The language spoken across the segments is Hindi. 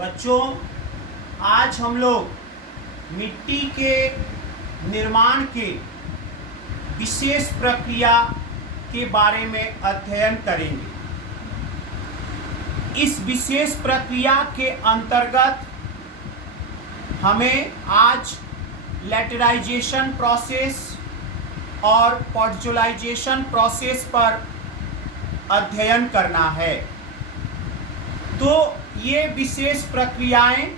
बच्चों, आज हम लोग मिट्टी के निर्माण के विशेष प्रक्रिया के बारे में अध्ययन करेंगे। इस विशेष प्रक्रिया के अंतर्गत हमें आज लेटराइजेशन प्रोसेस और पॉडजुलाइजेशन प्रोसेस पर अध्ययन करना है। तो ये विशेष प्रक्रियाएं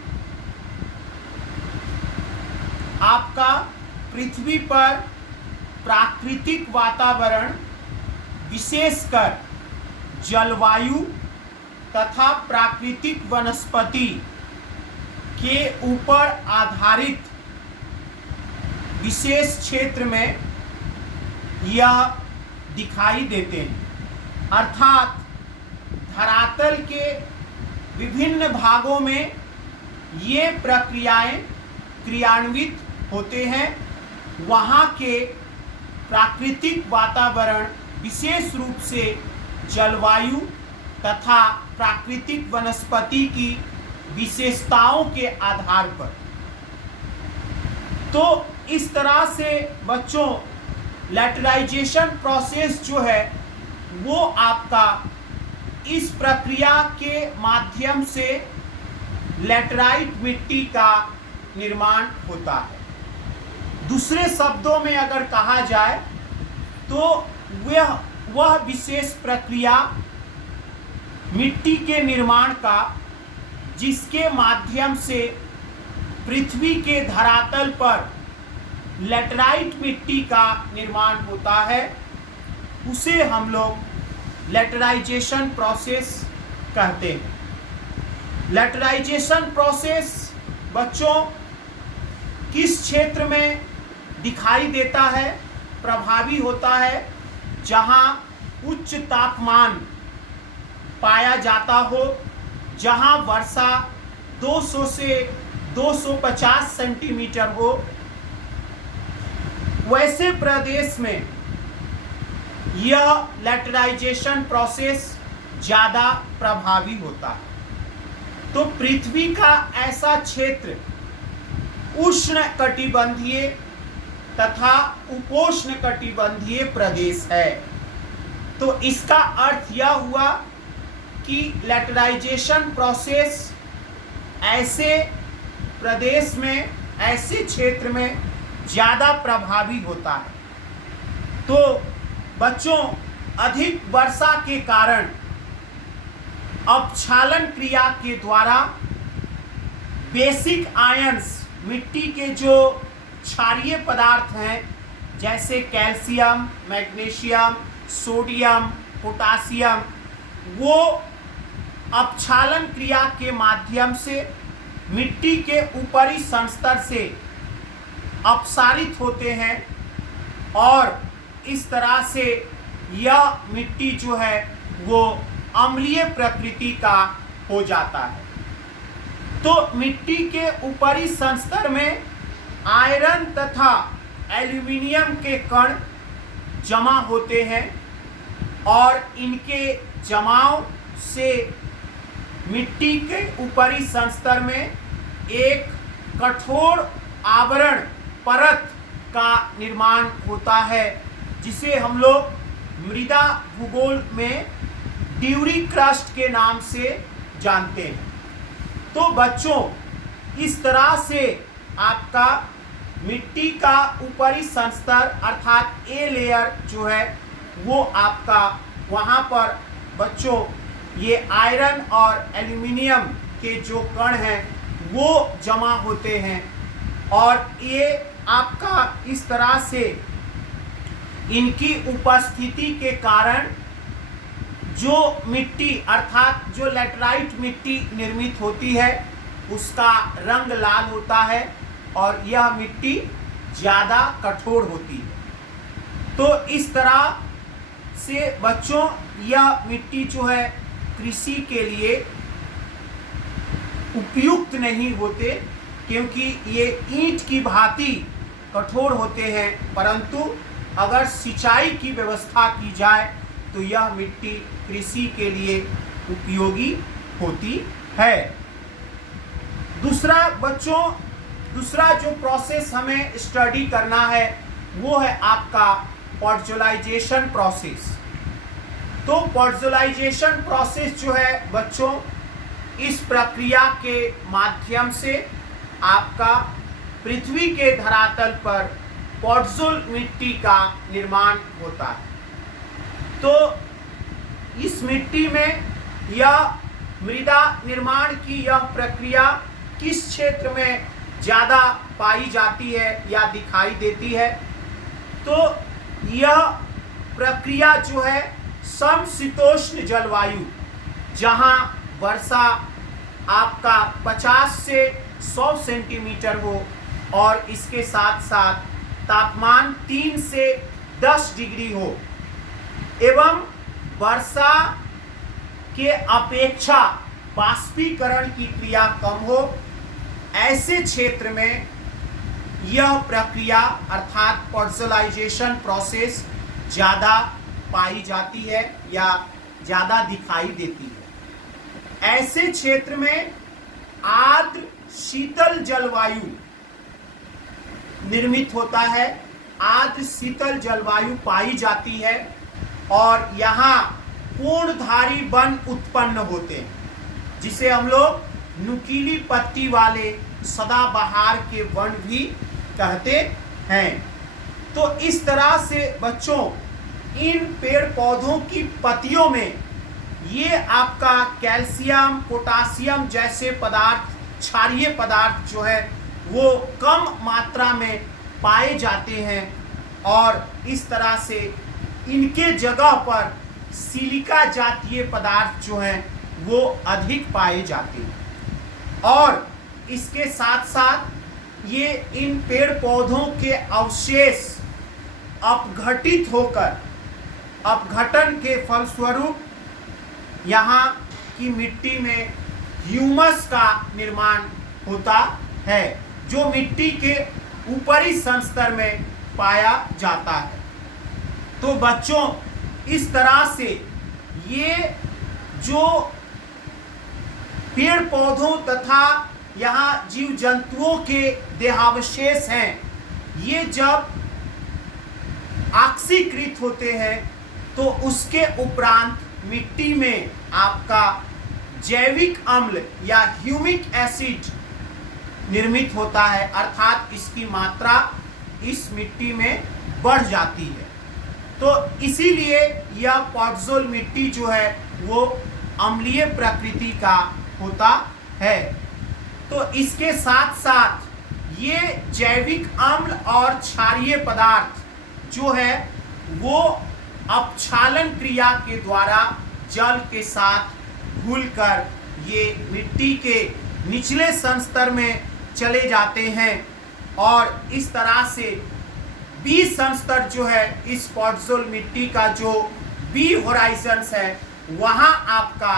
आपका पृथ्वी पर प्राकृतिक वातावरण, विशेषकर जलवायु तथा प्राकृतिक वनस्पति के ऊपर आधारित विशेष क्षेत्र में यह दिखाई देते हैं। अर्थात धरातल के विभिन्न भागों में ये प्रक्रियाएं क्रियान्वित होते हैं। वहाँ के प्राकृतिक वातावरण, विशेष रूप से जलवायु तथा प्राकृतिक वनस्पति की विशेषताओं के आधार पर। तो इस तरह से बच्चों लेटराइजेशन प्रोसेस जो है वो आपका इस प्रक्रिया के माध्यम से लेटराइट मिट्टी का निर्माण होता है। दूसरे शब्दों में अगर कहा जाए तो वह विशेष प्रक्रिया मिट्टी के निर्माण का जिसके माध्यम से पृथ्वी के धरातल पर लेटराइट मिट्टी का निर्माण होता है, उसे हम लोग लेटराइजेशन प्रोसेस कहते हैं। लेटराइजेशन प्रोसेस बच्चों किस क्षेत्र में दिखाई देता है, प्रभावी होता है? जहां उच्च तापमान पाया जाता हो, जहां वर्षा 200 से 250 सेंटीमीटर हो, वैसे प्रदेश में यह लेटराइजेशन प्रोसेस ज़्यादा प्रभावी होता है। तो पृथ्वी का ऐसा क्षेत्र उष्ण कटिबंधीय तथा उपोष्ण कटिबंधीय प्रदेश है। तो इसका अर्थ यह हुआ कि लेटराइजेशन प्रोसेस ऐसे प्रदेश में, ऐसे क्षेत्र में ज़्यादा प्रभावी होता है। तो बच्चों, अधिक वर्षा के कारण अपक्षालन क्रिया के द्वारा बेसिक आयंस, मिट्टी के जो क्षारीय पदार्थ हैं जैसे कैल्शियम, मैग्नीशियम, सोडियम, पोटासियम, वो अपक्षालन क्रिया के माध्यम से मिट्टी के ऊपरी संस्तर से अपसारित होते हैं और इस तरह से यह मिट्टी जो है वो अम्लीय प्रकृति का हो जाता है। तो मिट्टी के ऊपरी संस्तर में आयरन तथा एल्यूमिनियम के कण जमा होते हैं और इनके जमाव से मिट्टी के ऊपरी संस्तर में एक कठोर आवरण परत का निर्माण होता है, जिसे हम लोग मृदा भूगोल में ड्यूरी क्रस्ट के नाम से जानते हैं। तो बच्चों, इस तरह से आपका मिट्टी का ऊपरी संस्तर अर्थात ए लेयर जो है वो आपका वहाँ पर बच्चों ये आयरन और एल्यूमिनियम के जो कण हैं वो जमा होते हैं और ये आपका इस तरह से इनकी उपस्थिति के कारण जो मिट्टी अर्थात जो लेटराइट मिट्टी निर्मित होती है उसका रंग लाल होता है और यह मिट्टी ज़्यादा कठोर होती है। तो इस तरह से बच्चों यह मिट्टी जो है कृषि के लिए उपयुक्त नहीं होते, क्योंकि ये ईंट की भांति कठोर होते हैं, परंतु अगर सिंचाई की व्यवस्था की जाए तो यह मिट्टी कृषि के लिए उपयोगी होती है। दूसरा बच्चों, दूसरा जो प्रोसेस हमें स्टडी करना है वो है आपका पॉडजोलाइजेशन प्रोसेस। तो पॉडजोलाइजेशन प्रोसेस जो है बच्चों, इस प्रक्रिया के माध्यम से आपका पृथ्वी के धरातल पर पॉडजोल मिट्टी का निर्माण होता है। तो इस मिट्टी में यह मृदा निर्माण की यह प्रक्रिया किस क्षेत्र में ज़्यादा पाई जाती है या दिखाई देती है? तो यह प्रक्रिया जो है समशीतोष्ण जलवायु, जहां वर्षा आपका 50 से 100 सेंटीमीटर हो और इसके साथ साथ तापमान 3 से 10 डिग्री हो एवं वर्षा के अपेक्षा बाष्पीकरण की क्रिया कम हो, ऐसे क्षेत्र में यह प्रक्रिया अर्थात पॉडजोलाइजेशन प्रोसेस ज़्यादा पाई जाती है या ज़्यादा दिखाई देती है। ऐसे क्षेत्र में आर्द्र शीतल जलवायु निर्मित होता है, आर्द्र शीतल जलवायु पाई जाती है और यहाँ पूर्णधारी वन उत्पन्न होते हैं, जिसे हम लोग नुकीली पत्ती वाले सदाबहार के वन भी कहते हैं। तो इस तरह से बच्चों इन पेड़ पौधों की पत्तियों में ये आपका कैल्शियम, पोटासियम जैसे पदार्थ, क्षारीय पदार्थ जो है वो कम मात्रा में पाए जाते हैं और इस तरह से इनके जगह पर सिलिका जातीय पदार्थ जो हैं वो अधिक पाए जाते हैं। और इसके साथ साथ ये इन पेड़ पौधों के अवशेष अपघटित होकर, अपघटन के फलस्वरूप यहाँ की मिट्टी में ह्यूमस का निर्माण होता है, जो मिट्टी के ऊपरी संस्तर में पाया जाता है। तो बच्चों इस तरह से ये जो पेड़ पौधों तथा यहाँ जीव जंतुओं के देहावशेष हैं, ये जब ऑक्सीकृत होते हैं तो उसके उपरांत मिट्टी में आपका जैविक अम्ल या ह्यूमिक एसिड निर्मित होता है, अर्थात इसकी मात्रा इस मिट्टी में बढ़ जाती है। तो इसीलिए यह पॉडजोल मिट्टी जो है वो अम्लीय प्रकृति का होता है। तो इसके साथ साथ ये जैविक अम्ल और क्षारीय पदार्थ जो है वो अपक्षालन क्रिया के द्वारा जल के साथ घुलकर ये मिट्टी के निचले संस्तर में चले जाते हैं और इस तरह से बी संस्तर जो है इस पॉडजोल मिट्टी का जो बी होराइजन्स है वहाँ आपका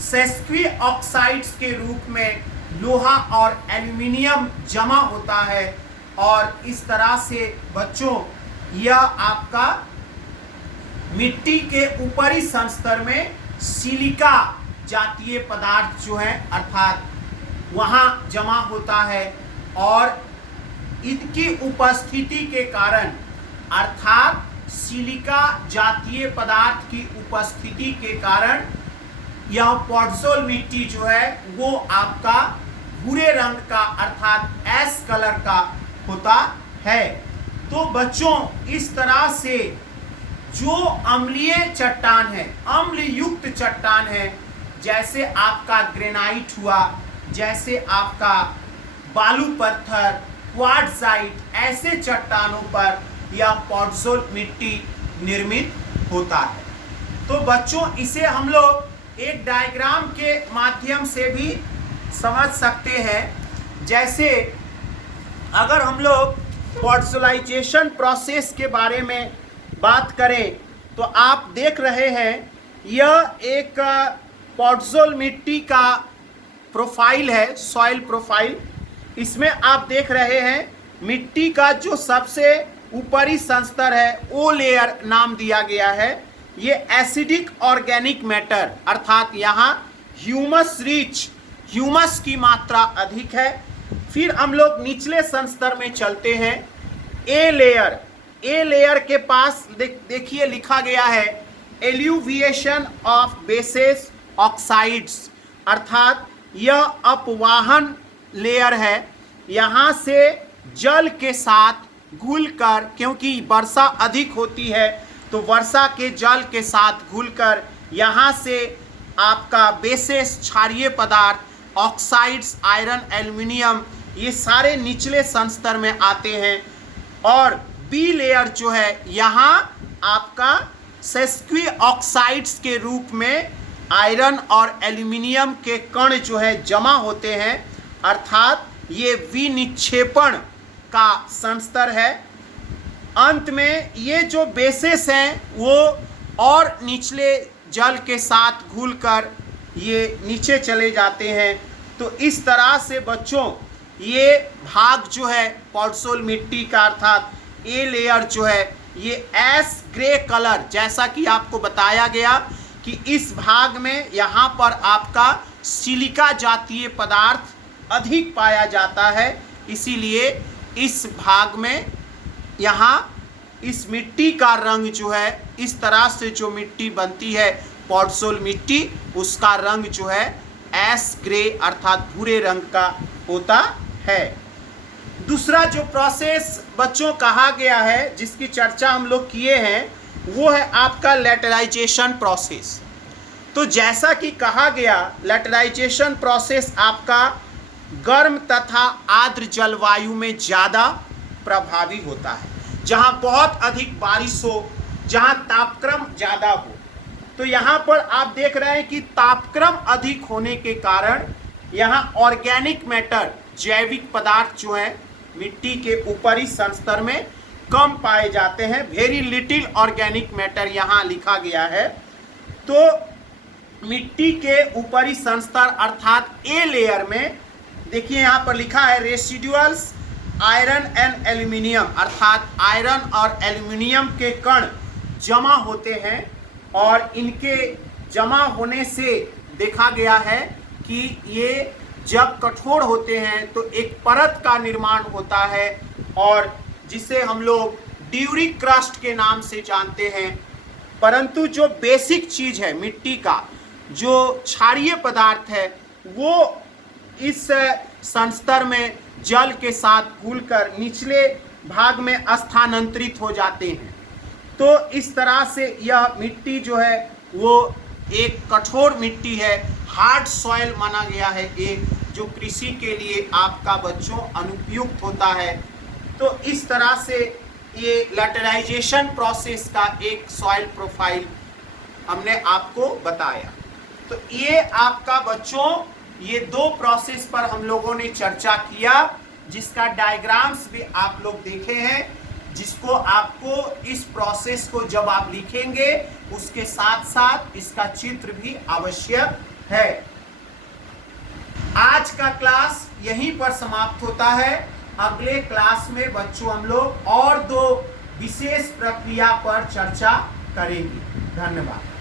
सेस्क्वी ऑक्साइड्स के रूप में लोहा और एल्यूमिनियम जमा होता है और इस तरह से बच्चों यह आपका मिट्टी के ऊपरी संस्तर में सिलिका जातीय पदार्थ जो है अर्थात वहाँ जमा होता है और इनकी उपस्थिति के कारण अर्थात सिलिका जातीय पदार्थ की उपस्थिति के कारण यह पॉडजोल मिट्टी जो है वो आपका भूरे रंग का अर्थात एश कलर का होता है। तो बच्चों इस तरह से जो अम्लीय चट्टान है, अम्ल युक्त चट्टान है, जैसे आपका ग्रेनाइट हुआ, जैसे आपका बालू पत्थर, क्वार्ट्जाइट, ऐसे चट्टानों पर यह पॉडजोल मिट्टी निर्मित होता है। तो बच्चों इसे हम लोग एक डायग्राम के माध्यम से भी समझ सकते हैं। जैसे अगर हम लोग पॉडजोलाइजेशन प्रोसेस के बारे में बात करें तो आप देख रहे हैं यह एक पॉडजोल मिट्टी का प्रोफाइल है, सॉइल प्रोफाइल। इसमें आप देख रहे हैं मिट्टी का जो सबसे ऊपरी संस्तर है ओ लेयर नाम दिया गया है। ये एसिडिक ऑर्गेनिक मैटर अर्थात यहाँ ह्यूमस रिच ह्यूमस की मात्रा अधिक है। फिर हम लोग निचले संस्तर में चलते हैं। ए लेयर, ए लेयर के पास देखिए लिखा गया है एल्यूविएशन ऑफ बेसेस ऑक्साइड्स, अर्थात यह अपवाहन लेयर है। यहाँ से जल के साथ घुलकर, क्योंकि वर्षा अधिक होती है तो वर्षा के जल के साथ घुलकर यहाँ से आपका बेसेस क्षारीय पदार्थ, ऑक्साइड्स, आयरन, एल्युमिनियम, ये सारे निचले संस्तर में आते हैं। और बी लेयर जो है यहाँ आपका सेस्क्वी ऑक्साइड्स के रूप में आयरन और एल्युमिनियम के कण जो है जमा होते हैं, अर्थात ये विनिक्षेपण का संस्तर है। अंत में ये जो बेसेस हैं वो और निचले जल के साथ घुलकर ये नीचे चले जाते हैं। तो इस तरह से बच्चों ये भाग जो है पॉडसोल मिट्टी का, अर्थात ए लेयर जो है ये एस ग्रे कलर, जैसा कि आपको बताया गया कि इस भाग में यहाँ पर आपका सिलिका जातीय पदार्थ अधिक पाया जाता है, इसीलिए इस भाग में यहाँ इस मिट्टी का रंग जो है, इस तरह से जो मिट्टी बनती है पॉडसोल मिट्टी, उसका रंग जो है एस ग्रे अर्थात भूरे रंग का होता है। दूसरा जो प्रोसेस बच्चों कहा गया है जिसकी चर्चा हम लोग किए हैं वो है आपका लेटराइजेशन प्रोसेस। तो जैसा कि कहा गया लेटराइजेशन प्रोसेस आपका गर्म तथा आर्द्र जलवायु में ज़्यादा प्रभावी होता है, जहाँ बहुत अधिक बारिश हो, जहाँ तापक्रम ज़्यादा हो। तो यहाँ पर आप देख रहे हैं कि तापक्रम अधिक होने के कारण यहाँ ऑर्गेनिक मैटर, जैविक पदार्थ जो है मिट्टी के ऊपरी संस्तर में कम पाए जाते हैं। वेरी लिटिल ऑर्गेनिक मैटर यहाँ लिखा गया है। तो मिट्टी के ऊपरी संस्तर अर्थात ए लेयर में देखिए यहाँ पर लिखा है रेसिडुअल्स आयरन एंड एल्यूमिनियम, अर्थात आयरन और एल्यूमिनियम के कण जमा होते हैं और इनके जमा होने से देखा गया है कि ये जब कठोर होते हैं तो एक परत का निर्माण होता है और जिसे हम लोग ड्यूरी क्रस्ट के नाम से जानते हैं। परंतु जो बेसिक चीज़ है मिट्टी का, जो क्षारीय पदार्थ है, वो इस संस्तर में जल के साथ घुलकर निचले भाग में स्थानांतरित हो जाते हैं। तो इस तरह से यह मिट्टी जो है वो एक कठोर मिट्टी है, हार्ड सॉइल माना गया है, एक जो कृषि के लिए आपका बच्चों अनुपयुक्त होता है। तो इस तरह से ये लेटराइजेशन प्रोसेस का एक सॉइल प्रोफाइल हमने आपको बताया। तो ये आपका बच्चों ये दो प्रोसेस पर हम लोगों ने चर्चा किया, जिसका डायग्राम्स भी आप लोग देखे हैं, जिसको आपको इस प्रोसेस को जब आप लिखेंगे उसके साथ साथ इसका चित्र भी आवश्यक है। आज का क्लास यहीं पर समाप्त होता है। अगले क्लास में बच्चों हम लोग और दो विशेष प्रक्रिया पर चर्चा करेंगे। धन्यवाद।